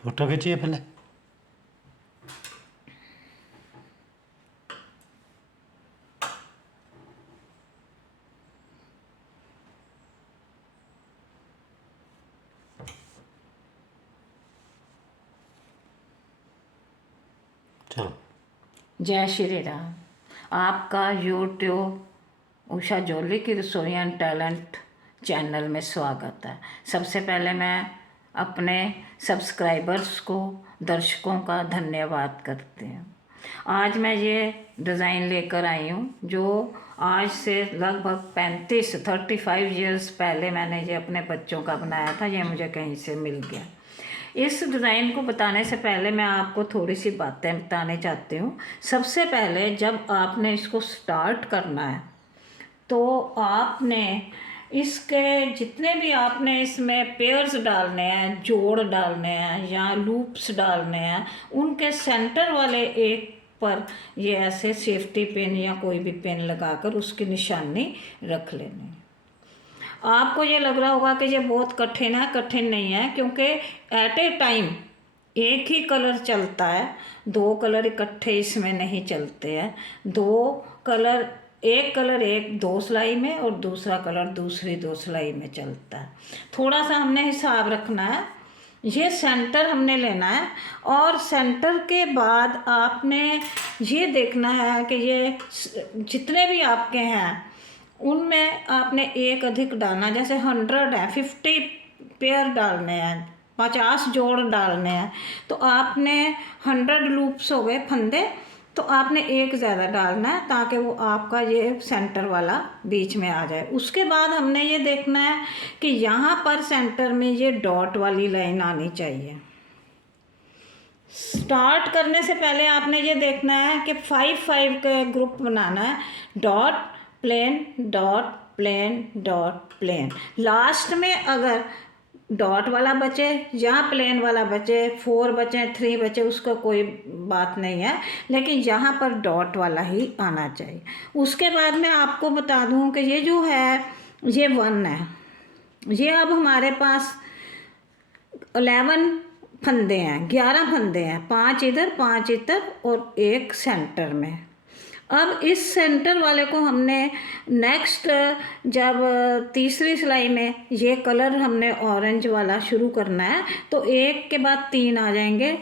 Photo खींचिए पहले। चलो। जय श्री राम। आपका यूट्यूब उषा जोली की रसोई एंड टैलेंट चैनल में स्वागत है। सबसे पहले मैं अपने सब्सक्राइबर्स को, दर्शकों का धन्यवाद करती हूँ। आज मैं ये डिज़ाइन लेकर आई हूँ जो आज से लगभग 35 ईयर्स पहले मैंने ये अपने बच्चों का बनाया था। ये मुझे कहीं से मिल गया। इस डिज़ाइन को बताने से पहले मैं आपको थोड़ी सी बातें बताने चाहती हूँ। सबसे पहले जब आपने इसको स्टार्ट करना है तो आपने इसके जितने भी आपने इसमें पेयर्स डालने हैं, जोड़ डालने हैं या लूप्स डालने हैं, उनके सेंटर वाले एक पर ये ऐसे सेफ्टी पिन या कोई भी पिन लगाकर उसकी निशानी रख लेनी है। आपको ये लग रहा होगा कि ये बहुत कठिन है। कठिन नहीं है, क्योंकि एट ए टाइम एक ही कलर चलता है, दो कलर इकट्ठे इसमें नहीं चलते हैं। एक कलर एक दो सिलाई में और दूसरा कलर दूसरी दो सिलाई में चलता है। थोड़ा सा हमने हिसाब रखना है। ये सेंटर हमने लेना है और सेंटर के बाद आपने ये देखना है कि ये जितने भी आपके हैं उनमें आपने एक अधिक डालना। जैसे 100 है, 50 पेयर डालने हैं, 50 जोड़ डालने हैं, तो आपने 100 लूप्स हो गए फंदे, तो आपने एक ज़्यादा डालना है ताकि वो आपका ये सेंटर वाला बीच में आ जाए। उसके बाद हमने ये देखना है कि यहाँ पर सेंटर में ये डॉट वाली लाइन आनी चाहिए। स्टार्ट करने से पहले आपने ये देखना है कि 5-5 का ग्रुप बनाना है। Dot plane dot plane dot plane. Last में अगर डॉट वाला बचे या प्लेन वाला बचे, 4 बचे 3 बचे, उसका कोई बात नहीं है, लेकिन यहाँ पर डॉट वाला ही आना चाहिए। उसके बाद मैं आपको बता दूँ कि ये जो है ये 1 है। ये अब हमारे पास 11 फंदे हैं, 11 फंदे हैं, 5 इधर 5 इधर और एक सेंटर में। अब इस सेंटर वाले को हमने नेक्स्ट जब तीसरी सिलाई में ये कलर हमने ऑरेंज वाला शुरू करना है, तो एक के बाद 3 आ जाएंगे,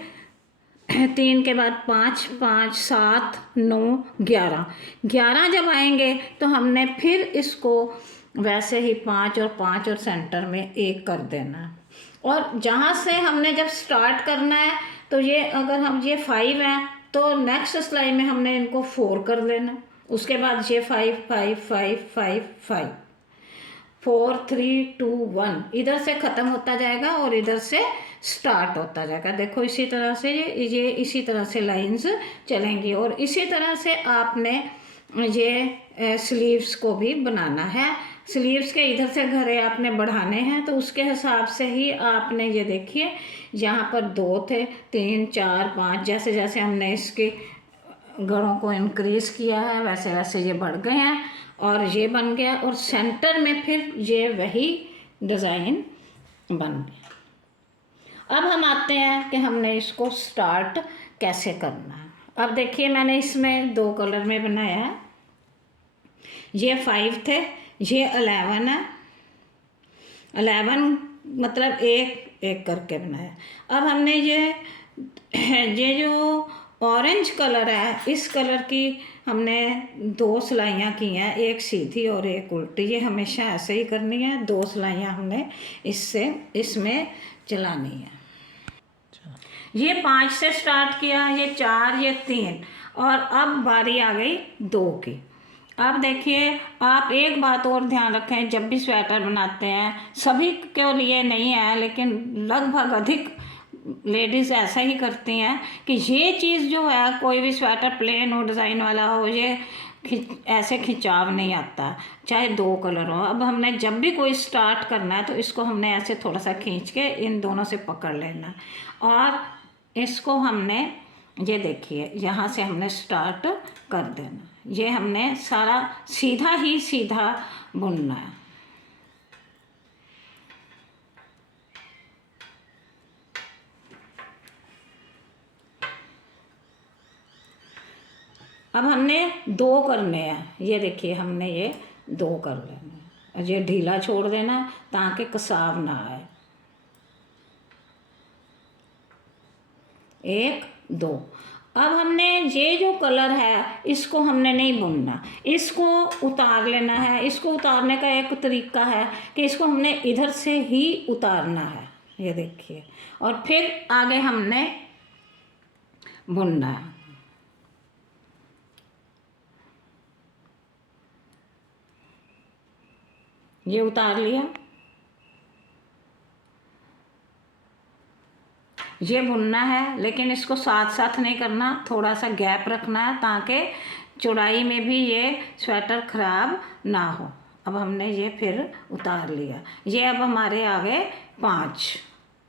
3 के बाद 5, 5, 7, 9, 11 जब आएंगे तो हमने फिर इसको वैसे ही 5 और 5 और सेंटर में एक कर देना है। और जहाँ से हमने जब स्टार्ट करना है तो ये अगर हम ये 5 हैं तो नेक्स्ट सिलाई में हमने इनको 4 कर लेना। उसके बाद ये 5, 5, 5, 5, 5, 4, 3, 2, 1 इधर से ख़त्म होता जाएगा और इधर से स्टार्ट होता जाएगा। देखो इसी तरह से ये इसी तरह से लाइंस चलेंगी। और इसी तरह से आपने ये स्लीव्स को भी बनाना है। स्लीव्स के इधर से घरे आपने बढ़ाने हैं, तो उसके हिसाब से ही आपने ये देखिए यहाँ पर 2 थे, 3, 4, 5, जैसे जैसे हमने इसके घरों को इंक्रीज़ किया है वैसे वैसे ये बढ़ गए हैं और ये बन गया। और सेंटर में फिर ये वही डिज़ाइन बन गया। अब हम आते हैं कि हमने इसको स्टार्ट कैसे करना है। अब देखिए मैंने इसमें 2 कलर में बनाया है। ये 5 थे, ये 11 है। 11 मतलब एक एक करके बनाया। अब हमने ये जो ऑरेंज कलर है, इस कलर की हमने 2 सिलाइयाँ की हैं, एक सीधी और एक उल्टी। ये हमेशा ऐसे ही करनी है, 2 सिलाइयाँ हमने इसमें चलानी है। ये 5 से स्टार्ट किया, ये 4, ये 3 और अब बारी आ गई 2 की। अब देखिए आप एक बात और ध्यान रखें, जब भी स्वेटर बनाते हैं, सभी के लिए नहीं है लेकिन लगभग अधिक लेडीज़ ऐसा ही करती हैं कि ये चीज़ जो है, कोई भी स्वेटर प्लेन हो डिज़ाइन वाला हो, ये ऐसे खिंचाव नहीं आता, चाहे 2 कलर हो। अब हमने जब भी कोई स्टार्ट करना है तो इसको हमने ऐसे थोड़ा सा खींच के इन दोनों से पकड़ लेना और इसको हमने ये देखिए यहाँ से हमने स्टार्ट कर देना। ये हमने सारा सीधा ही सीधा बुनना है। अब हमने 2 करने हैं, ये देखिए हमने ये 2 कर लेने हैं, ये ढीला छोड़ देना ताकि कसाव ना आए। 1 2। अब हमने ये जो कलर है इसको हमने नहीं बुनना, इसको उतार लेना है। इसको उतारने का एक तरीका है कि इसको हमने इधर से ही उतारना है, ये देखिए, और फिर आगे हमने बुनना है। ये उतार लिया, ये बुनना है, लेकिन इसको साथ साथ नहीं करना, थोड़ा सा गैप रखना है ताकि चौड़ाई में भी ये स्वेटर ख़राब ना हो। अब हमने ये फिर उतार लिया। ये अब हमारे आ गए 5,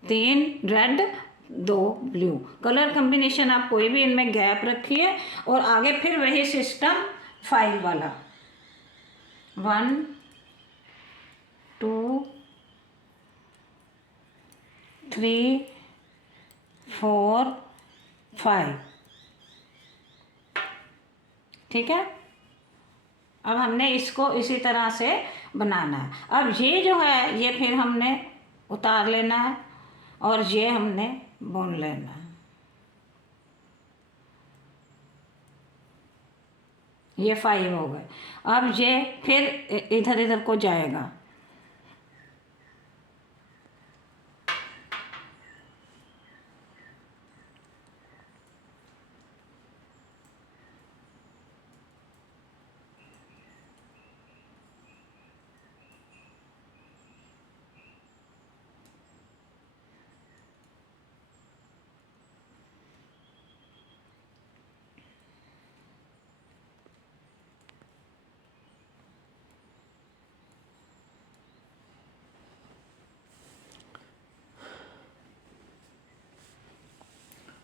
3 रेड 2 ब्लू। कलर कम्बिनेशन आप कोई भी इनमें गैप रखिए और आगे फिर वही सिस्टम 5 वाला, 1 2 3 4 5। ठीक है, अब हमने इसको इसी तरह से बनाना है। अब ये जो है ये फिर हमने उतार लेना है और ये हमने बुन लेना है। ये 5 हो गए। अब ये फिर इधर इधर को जाएगा।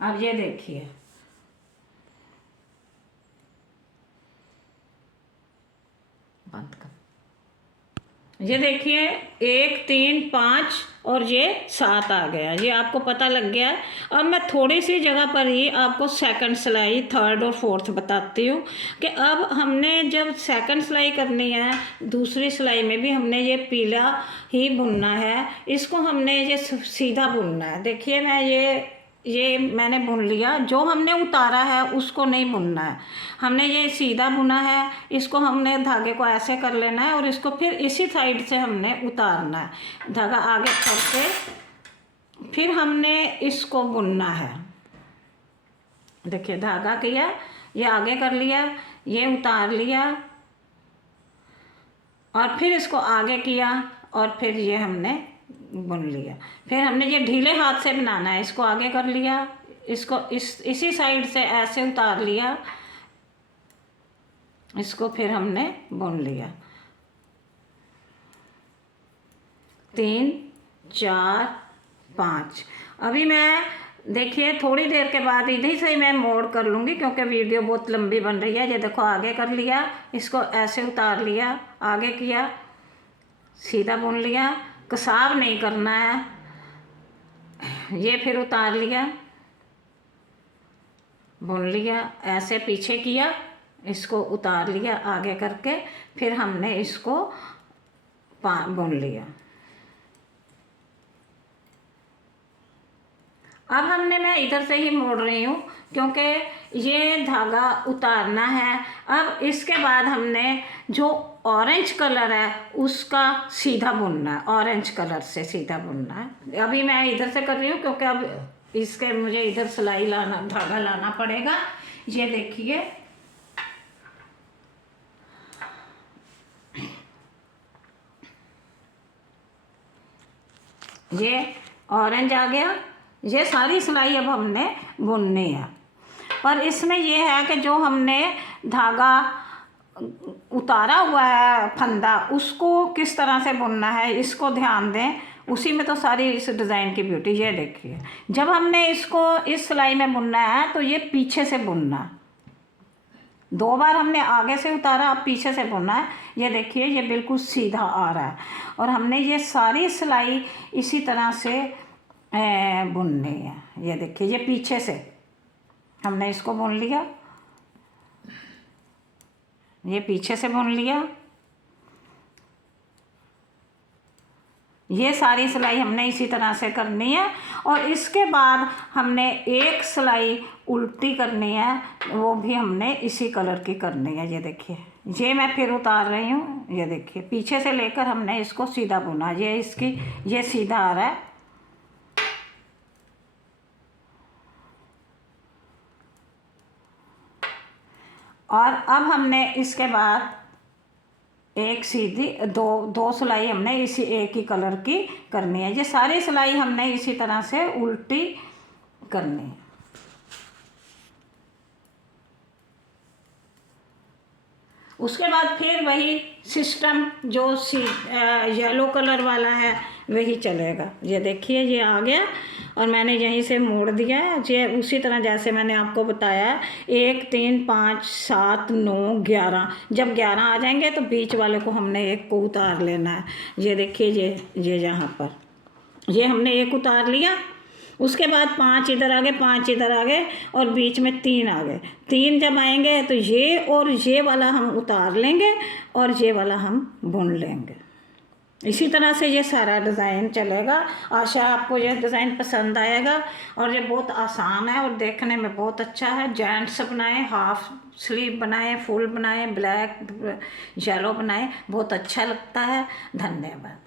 अब ये देखिए, बंद कर, ये देखिए 1 3 5 और ये 7 आ गया। ये आपको पता लग गया है। अब मैं थोड़ी सी जगह पर ही आपको सेकंड सिलाई, थर्ड और फोर्थ बताती हूँ कि अब हमने जब सेकंड सिलाई करनी है, दूसरी सिलाई में भी हमने ये पीला ही बुनना है। इसको हमने ये सीधा बुनना है। देखिए मैं ये मैंने बुन लिया। जो हमने उतारा है उसको नहीं बुनना है, हमने ये सीधा बुना है। इसको हमने धागे को ऐसे कर लेना है और इसको फिर इसी साइड से हमने उतारना है। धागा आगे करके फिर हमने इसको बुनना है। देखिए धागा किया, ये आगे कर लिया, ये उतार लिया और फिर इसको आगे किया और फिर ये हमने बुन लिया। फिर हमने ये ढीले हाथ से बनाना है। इसको आगे कर लिया, इसको इसी साइड से ऐसे उतार लिया, इसको फिर हमने बुन लिया। 3 4 5। अभी मैं देखिए थोड़ी देर के बाद इधर से ही मैं मोड़ कर लूँगी क्योंकि वीडियो बहुत लंबी बन रही है। ये देखो आगे कर लिया, इसको ऐसे उतार लिया, आगे किया, सीधा बुन लिया, कसाव नहीं करना है। ये फिर उतार लिया, बुन लिया, ऐसे पीछे किया, इसको उतार लिया आगे करके, फिर हमने इसको बुन लिया। अब हमने मैं इधर से ही मोड़ रही हूँ क्योंकि ये धागा उतारना है। अब इसके बाद हमने जो ऑरेंज कलर है उसका सीधा बुनना है, ऑरेंज कलर से सीधा बुनना है। अभी मैं इधर से कर रही हूँ क्योंकि अब इसके मुझे इधर सिलाई लाना, धागा लाना पड़ेगा। ये देखिए ये ऑरेंज आ गया। ये सारी सिलाई अब हमने बुननी है, पर इसमें ये है कि जो हमने धागा उतारा हुआ है फंदा, उसको किस तरह से बुनना है इसको ध्यान दें। उसी में तो सारी इस डिज़ाइन की ब्यूटी। ये देखिए जब हमने इसको इस सिलाई में बुनना है तो ये पीछे से बुनना, 2 बार हमने आगे से उतारा, अब पीछे से बुनना है। ये देखिए ये बिल्कुल सीधा आ रहा है और हमने ये सारी सिलाई इसी तरह से बुननी है। ये देखिए ये पीछे से हमने इसको बुन लिया, ये पीछे से बुन लिया। ये सारी सिलाई हमने इसी तरह से करनी है और इसके बाद हमने एक सिलाई उल्टी करनी है, वो भी हमने इसी कलर की करनी है। ये देखिए, ये मैं फिर उतार रही हूँ। ये देखिए, पीछे से लेकर हमने इसको सीधा बुना। ये इसकी ये सीधा आ रहा है। और अब हमने इसके बाद एक सीधी दो सिलाई हमने इसी एक ही कलर की करनी है। ये सारी सिलाई हमने इसी तरह से उल्टी करनी है। उसके बाद फिर वही सिस्टम जो येलो कलर वाला है वही चलेगा। ये देखिए, ये आ गया और मैंने यहीं से मोड़ दिया है। ये उसी तरह जैसे मैंने आपको बताया, 1 3 5 7 9 11। जब 11 आ जाएंगे तो बीच वाले को हमने एक को उतार लेना है। ये देखिए, ये यहाँ पर ये हमने एक उतार लिया। उसके बाद 5 इधर आ गए, 5 इधर आ गए और बीच में 3 आ गए। 3 जब आएंगे तो ये और ये वाला हम उतार लेंगे और ये वाला हम बुन लेंगे। इसी तरह से ये सारा डिज़ाइन चलेगा। आशा आपको ये डिज़ाइन पसंद आएगा और ये बहुत आसान है और देखने में बहुत अच्छा है। जेंट्स बनाएं, हाफ स्लीव बनाएं, फुल बनाएं, ब्लैक येलो बनाएं, बहुत अच्छा लगता है। धन्यवाद।